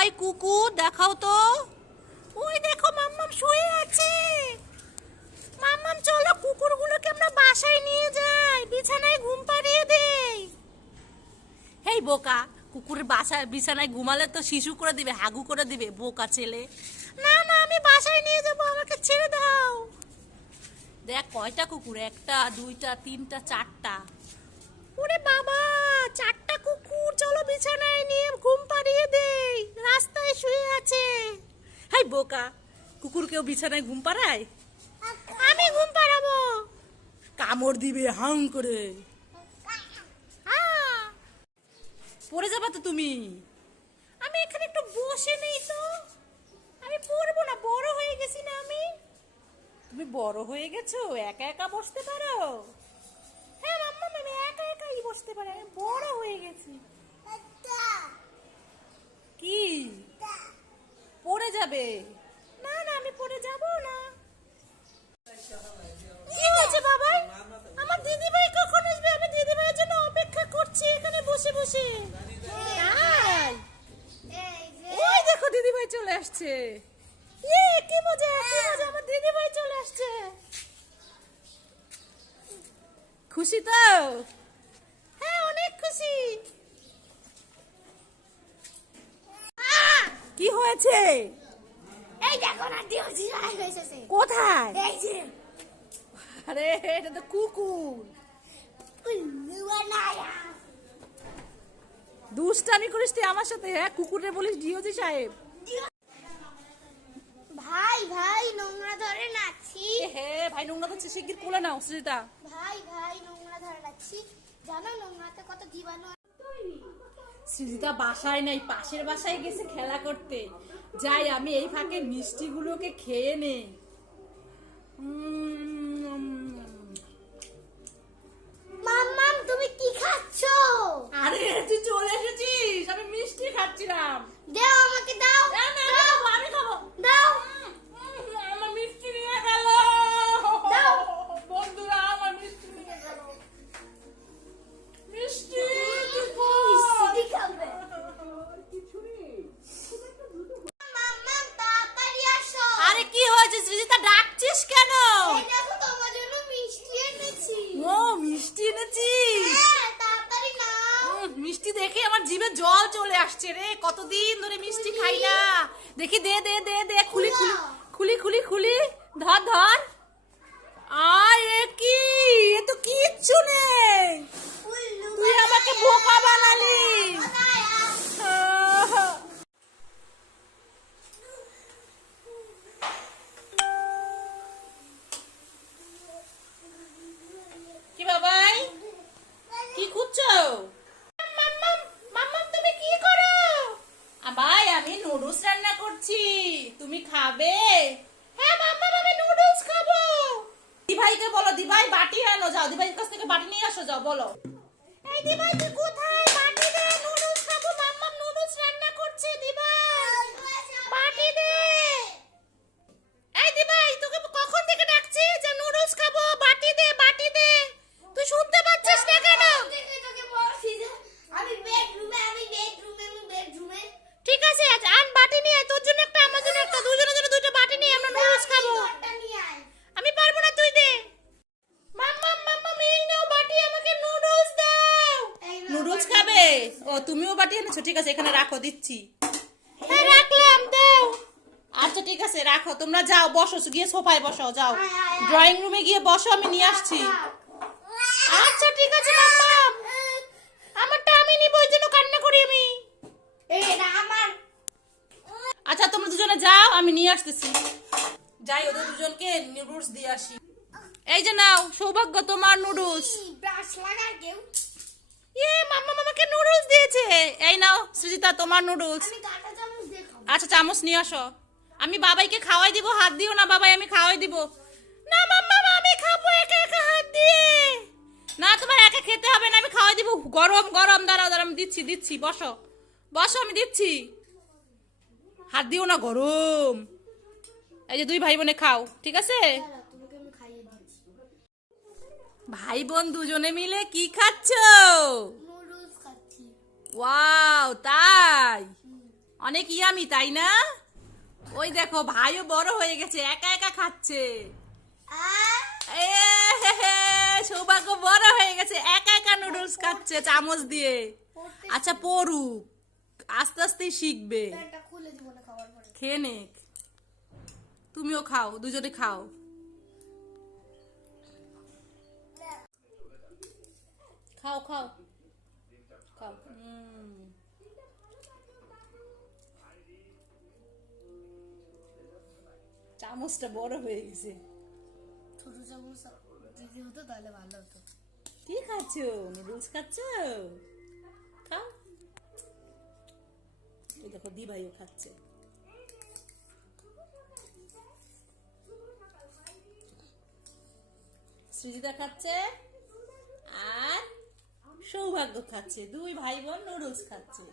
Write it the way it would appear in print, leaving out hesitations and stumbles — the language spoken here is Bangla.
বাবাই কুকুর দেখাও তো। ওই দেখো মাম্মাম শুয়ে আছে। মাম্মাম চলো কুকুরগুলোকে আমরা বাসায় নিয়ে যাই, বিছানায় ঘুম পাড়িয়ে দেই। হেই বোকা, কুকুরের বাসায় বিছানায় ঘুমালে তো শিশু করে দিবে, হাগু করে দিবে, বোকা ছেলে। না না, আমি বাসায় নিয়ে যাবো, আমাকে ছেড়ে দাও। দেখ কয়টা কুকুর, একটা দুইটা তিনটা চারটা। ওরে বাবা, চারটা কুকুর, চলো বিছানায় নিয়ে ঘুম পাড়িয়ে দেই, রাস্তায় শুয়ে আছে। হাই বোকা, কুকুর কেউ বিছানায় ঘুম পাড়ায়? আমি ঘুম পাড়াবো। কামড় দিবে হাং করে। পড়ে যাবা তো তুমি। আমি এখানে একটু বসে নেই তো, আমি পড়বো না, বড় হয়ে গেছি না আমি। তুমি বড় হয়ে গেছো, একা একা বসতে পারো? হ্যাঁ মাম্মা, আমি একা একাই বসতে পারি, আমি বড় হয়ে গেছি। কি পড়ে যাবে? না না, আমি পড়ে যাব না। কি হয়েছে বাবা? আমার দিদিভাই কখন আসবে? আমি দিদিভাইয়ের জন্য অপেক্ষা করছি এখানে বসে বসে। তাই ওই দেখো দিদিভাই চলে আসছে। কি মজা, কি মজা, আমার দিদিভাই চলে আসছে। খুশি তো? হ্যাঁ অনেক খুশি। কি হয়েছে? এই দেখো না, ডিওজি এসেছে। কোথায়? এই যে আরে এটা তো কুকুর। উল্লুয়ানায়া। দুষ্টামি করিস তুই আমার সাথে? হ্যাঁ কুকুরে বলিস ডিওজি সাহেব? ভাই ভাই নোংরা ধরে নাচ্ছি। হে ভাই নোংরা তো শিগগির কোলে নাও সুজিতা। ভাই ভাই নোংরা ধরে নাচ্ছি। জানো নোংরাতে কত জীবাণু। সুজিতা বাসায় নেই, পাশের বাসায় গেছে খেলা করতে। যাই আমি এই ফাঁকে মিষ্টিগুলোকে খেয়ে নেই। মাম্মাম তুমি কি খাচ্ছো? আরে তুই চলে এসেছিস, আমি মিষ্টি খাচ্ছিলাম। দাও আমাকে, দাও। না না, আমি খাবো। দাও আমার মিষ্টি নিয়ে গেল। দাও। বন্ধুরা আমার মিষ্টি নিয়ে গেল। মিষ্টি মিষ্টি খাবে। মাম্মাম তাড়াতাড়ি আসো। আরে কি হয়েছে সৃজিতা, ডাকছিস কেন? এই দেখো তোমার জন্য মিষ্টি এনেছি। ও মিষ্টি এনেছিস? হ্যাঁ তাড়াতাড়ি নাও। মিষ্টি দেখে আমার জিভে জল চলে আসছে রে, কতদিন ধরে মিষ্টি খাই না। দেখি দে দে দে দে, খুলি খুলি খুলি খুলি খুলি, ধর ধর। এ কি, এ তো কিচ্ছু নেই। তুই আমাকে বোকা বানালি। কি বাবাই, কি খুঁজছো? মাম্মাম তুমি কি করো? ভাই আমি নুডলস রান্না করছি, তুমি খাবে? হ্যাঁ মাম্মাম আমি নুডলস খাবো। দিভাইকে বলো, দিভাই বাটি আনো, যাও দিভাইয়ের কাছ থেকে বাটি নিয়ে আসো, যাও বলো। এই দিভাই তুই কোথায়? বাটি দে, নুডলস খাবো, মাম্মাম নুডলস রান্না করছে। দিভাই বাটি দে। এই দিভাই তোকে কখন থেকে ডাকছি যে নুডলস খাবো, বাটি দে বাটি দে, তুই শুনতে পাচ্ছিস না কেন? আমি বেডরুমে। ঠিক আছে আন বাটি নিয়ে আয়, তোর জন্য একটা আমার জন্য একটা, দুজনের জন্য দুটো বাটি নিয়ে আমরা নুডলস খাবো। আমি পারবো না, তুই দে। মাম্মাম মাম্মাম এই নাও বাটি, আমাকে নুডলস দাও। নুডলস খাবে? ও তুমিও বাটি এনেছো, ঠিক আছে এখানে রাখো, দিচ্ছি। হ্যাঁ রাখলাম, দাও। আচ্ছা ঠিক আছে রাখো, তোমরা যাও বসো, গিয়ে সোফায় বসো, যাও ড্রয়িং রুমে গিয়ে বসো, আমি নিয়ে আসছি। আচ্ছা ঠিক আছে মাম্মাম, আমারটা আমি নিব, ওই জন্য কান্না করি আমি। আচ্ছা তোমরা দুজনে যাও, আমি নিয়ে আসতেছি। যাই ওদের দুজনকে নুডলস দিয়ে আসি। এই যে নাও সৌভাগ্য তোমার নুডলস। মাম্মা মামাকে নুডলস দিয়েছে। এই নাও সৃজিতা তোমার নুডলস। আচ্ছা চামচ নিয়ে আসো, আমি বাবাইকে খাওয়াই দিব, হাত দিও না বাবাই, আমি খাওয়াই দিব। না মাম্মা আমি খাবো একা একা হাত দিয়ে। না তোমার একা খেতে হবে না, আমি খাওয়াই দিব, গরম গরম। দাঁড়াও দাঁড়াও, আমি দিচ্ছি দিচ্ছি, বসো বসো, আমি দিচ্ছি, হাত দিও না, গরম। এই যে দুই ভাই বোনে খাও, ঠিক আছে? ভাই বোন দুজনে মিলে কি খাচ্ছ? ওয়াও তাই, অনেক ইয়ামি তাই না? ওই দেখো ভাইও বড় হয়ে গেছে, একা একা খাচ্ছে। এ হে হে, সৌভাগ্য বড় হয়ে গেছে, একা একা নুডলস খাচ্ছে চামচ দিয়ে। আচ্ছা পড়ুক, আস্তে আস্তে শিখবে। প্যান্টটা খুলে দিব না খাওয়ার পরে। খেয়ে নেক, তুমিও খাও, দুজনে খাও। খাও খাও খাও। চামচটা বড় হয়ে গেছে। ছোট চামচ যদি হতো তাহলে ভালো হতো। কি খাচ্ছ? নুডলস খাচ্ছ? খাও। এই দেখো দি ভাইও খাচ্ছে। সৃজিতা খাচ্ছে আর সৌভাগ্য খাচ্ছে, দুই ভাই বোন নুডলস খাচ্ছে।